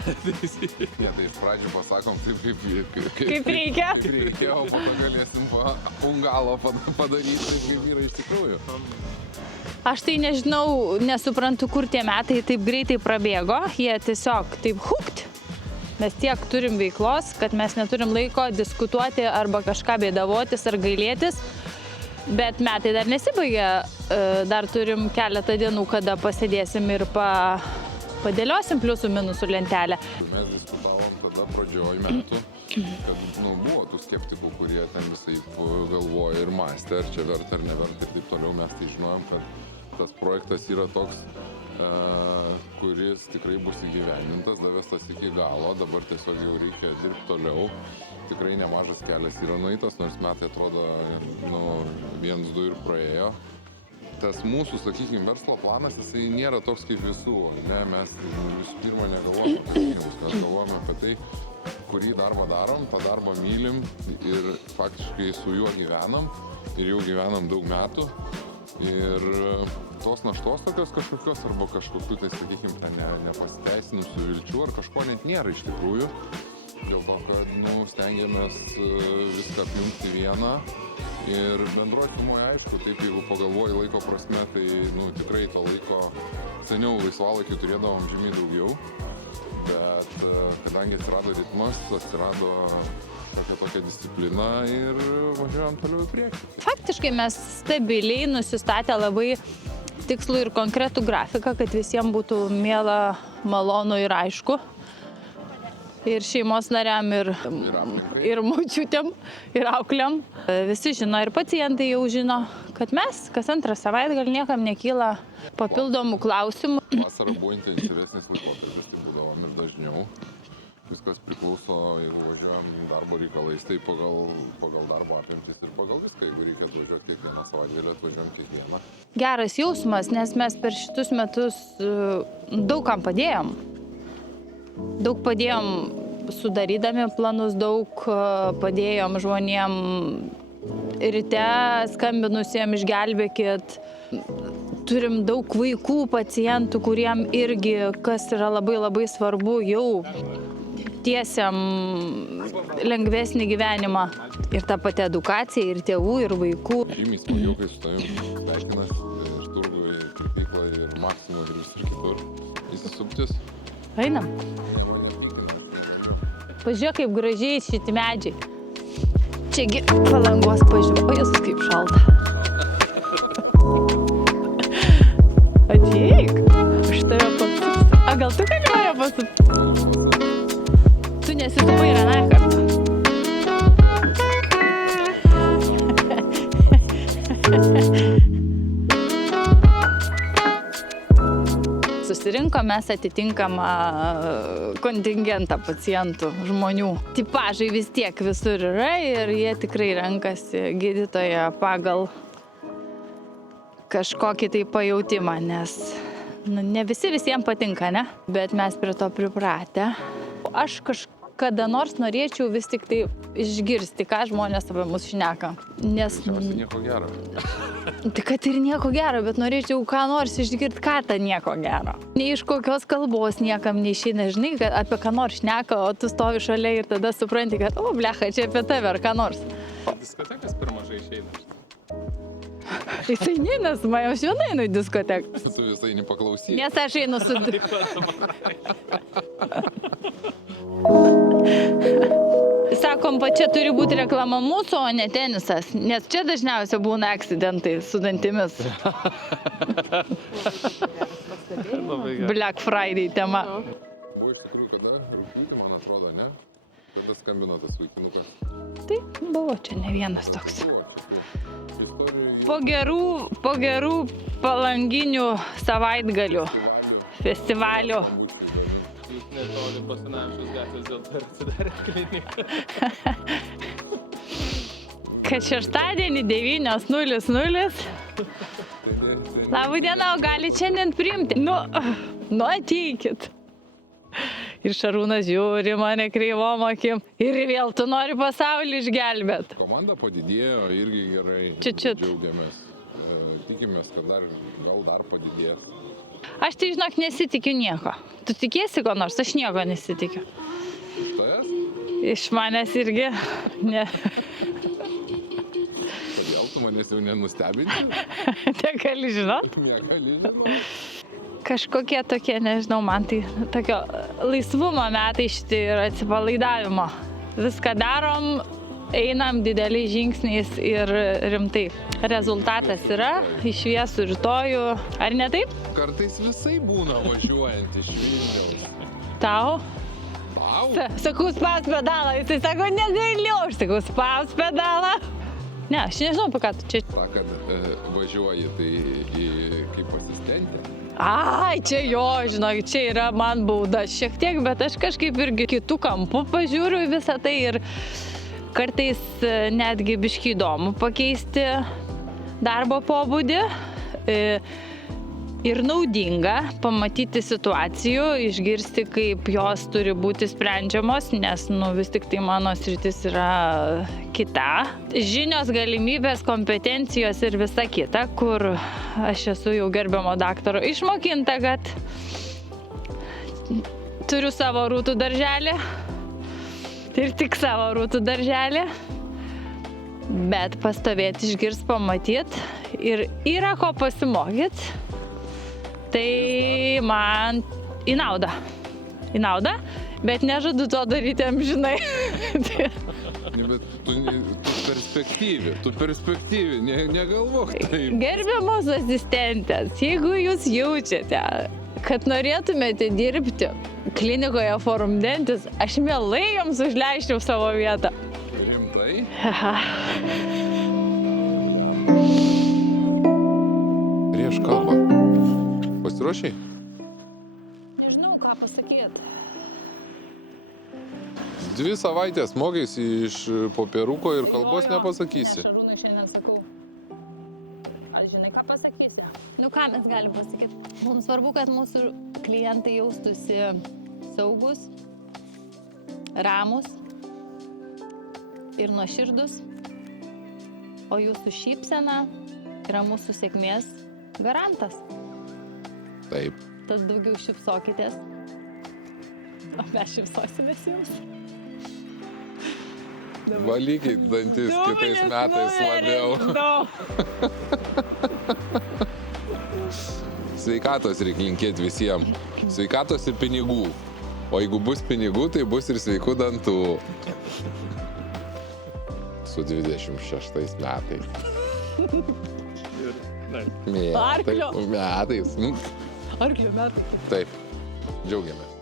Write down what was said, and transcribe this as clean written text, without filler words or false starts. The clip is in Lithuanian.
Ne, tai iš pradžių pasakom taip, Kaip reikia. Kaip reikia, o po to galėsim ungalo padaryti taip, kaip yra iš tikrųjų. Aš tai nežinau, nesuprantu, kur tie metai taip greitai prabėgo. Jie tiesiog taip hukt. Mes tiek turim veiklos, kad mes neturim laiko diskutuoti arba kažką bėdavotis ar gailėtis. Bet metai dar nesibaigė. Dar turim keletą dienų, kada pasėdėsim ir padėliosim pliusų minusų lentelę. Mes diskutavom tada pradžioj metų, kad buvo tų skeptikų, kurie ten visai galvoja ir mąstė, ar čia verta ar neverta ir taip toliau. Mes tai žinojom, kad tas projektas yra toks, kuris tikrai bus įgyvendintas, davestas iki galo, dabar tiesiog jau reikia dirbti toliau. Tikrai nemažas kelias yra nueitas, nors metai atrodo 1-2 ir praėjo. Tas mūsų, sakykime, verslo planas, jisai nėra toks kaip visų. Ne, mes visų pirma negalvojame apie pinigus, mes galvojame apie tai, kurį darbą darom, tą darbą mylim ir faktiškai su juo gyvenam ir jau gyvenam daug metų. Ir tos naštos tokios kažkokios arba kažkokių, tai sakykime, nepasiteisinusių vilčių ar kažko net nėra iš tikrųjų. Dėl to, kad stengiamės viską apjungti vieną. Ir bendruoju sumoje, aišku, taip jeigu pagalvoji laiko prasme, tai tikrai to laiko seniau laisvalaikių turėdavom žymiai daugiau. Bet kadangi atsirado ritmas, atsirado tokia disciplina ir važiuojam toliau į priekį. Faktiškai mes stabiliai nusistatę labai tikslų ir konkretų grafiką, kad visiems būtų miela, malonu ir aišku. Ir šeimos nariam, ir močiutėm, ir auklėm. Visi žino, ir pacientai jau žino, kad mes kas antrą savaitgalį niekam nekyla papildomų klausimų. Vasara buvo intensyvesnis laikotarpis, tai būdavom ir dažniau. Viskas priklauso, jeigu važiuojam darbo reikalais, tai pagal darbo apimtis ir pagal viską. Jeigu reikia atvažiuoti kiekvieną savaitgalį, atvažiuojam kiekvieną. Geras jausmas, nes mes per šitus metus daug kam padėjom. Daug padėjom sudarydami planus, daug padėjom žmonėm ryte skambinusiem išgelbėkit. Turim daug vaikų pacientų, kuriem irgi, kas yra labai labai svarbu, jau tiesiam lengvesnį gyvenimą. Ir ta pati edukacija, ir tėvų, ir vaikų. Žymiai smagiau, kai su tavim sveikinas iš turgų į kirpyklą ir Maksimą ir visur kitur. Įsisuptis. Einam. Pažiūrėk, kaip gražiai šiti medžiai. Čiagi Palangos pažiūrėk. O Jėzus, kaip šalta. Ateik. Aš tave pasupsiu. A, gal tu gali mane pasupti? Tu nesisupai ir anai kartą. Susirinkom mes atitinkamą kontingentą pacientų, žmonių. Tipažai vis tiek visur yra ir jie tikrai renkasi gydytoją pagal kažkokį tai pajautimą, nes ne visi visiems patinka, ne? Bet mes prie to pripratę. Aš kada nors norėčiau vis tik tai išgirsti, ką žmonės apie mus šneka. Nes nieko gero. Tai kad ir nieko gero, bet norėčiau ką nors išgirti, ką ta nieko gero. Nei iš kokios kalbos niekam neišeina, žinai, apie ką nors šneka, o tu stovi šalia ir tada supranti, kad, o blecha, čia apie tave ar ką nors. Diskotekas per mažai išeina. Jisai neina su manim, aš viena einu į diskoteką. Tu visai nepaklausyk. Nes aš einu su... Sakom, pa čia turi būti reklama mūsų, o ne tenisas, nes čia dažniausiai būna akcidentai su dantimis. Black Friday tema. Buvo iš tikrųjų kada? Rūpjūtį, man atrodo, ne? Kada skambino tas vaikinukas? Tai buvo čia ne vienas toks. Buvo čia istorijų. Po gerų palanginių savaitgalių, festivalių. Netoli Basanavičiaus gatvės dėl to atsidarė klinika. Kad šeštadienį 9:00. Labą dieną, o galit šiandien priimti? Nu ateikit. Ir Šarūnas žiūri mane kreivom akim. Ir vėl tu nori pasaulį išgelbėt. Komanda padidėjo, irgi gerai. Čiut. Džiaugiamės. Tikimės, kad gal dar padidės. Aš tai, žinok, nesitikiu nieko. Tu tikėsi ko nors, aš nieko nesitikiu. Iš tavęs? Iš manęs irgi. Ne. Kodėl tu manęs jau nenustebinti? Negali žinot. Negali žinoti. Kažkokie tokie, nežinau, man tai tokio laisvumo metai šitie ir atsipalaidavimo. Viską darom, einam dideliais žingsniais ir rimtai. Rezultatas yra, į šviesų rytojų. Ar ne taip? Kartais visai būna važiuojant iš Vilniaus. Tau? Tau? Sakau, spaus pedalą. Jisai sako, negaliu. Aš sakau, spaus pedalą. Ne, aš nežinau, apie ką tu čia. Kad važiuoji tai kaip asistentė. Ai, čia jo, žinok, čia yra man bauda šiek tiek, bet aš kažkaip irgi kitų kampų pažiūriu į visą tai ir kartais netgi biškį įdomu pakeisti darbo pobūdį ir naudinga pamatyti situacijų, išgirsti, kaip jos turi būti sprendžiamos, nes vis tik tai mano sritis yra kita. Žinios, galimybės, kompetencijos ir visa kita, kur aš esu jau gerbiamo daktaro išmokinta, kad turiu savo rūtų darželį ir tik savo rūtų darželį, bet pastovėti, išgirsti, pamatyti ir yra ko pasimokyti. Tai man į naudą. Į naudą, bet nežadu to daryti amžinai. Bet tu perspektyvi, negalvok taip. Gerbiamos asistentės, jeigu jūs jaučiate, kad norėtumėte dirbti klinikoje Forum Dentis, aš mielai jums užleisčiau savo vietą. Rimtai? Prieš kalbą. Pasiruošiai? Nežinau, ką pasakyti. 2 savaitės mokaisi iš popieruko ir kalbos nepasakysi. Ne, Šarūnui šiandien sakau. Aš žinai, ką pasakysi? Ką mes galim pasakyti? Mums svarbu, kad mūsų klientai jaustųsi saugus, ramus ir nuoširdus, o jūsų šypsena yra mūsų sėkmės garantas. Taip. Tad daugiau šypsokitės, o mes šypsosimės jums. Valykit dantis kitais metais labiau. Sveikatos reikia linkėti visiems. Sveikatos ir pinigų. O jeigu bus pinigų, tai bus ir sveikų dantų. Su 26 metais. Arklio. Metais. Arklio metai. Taip. Džiaugiamės.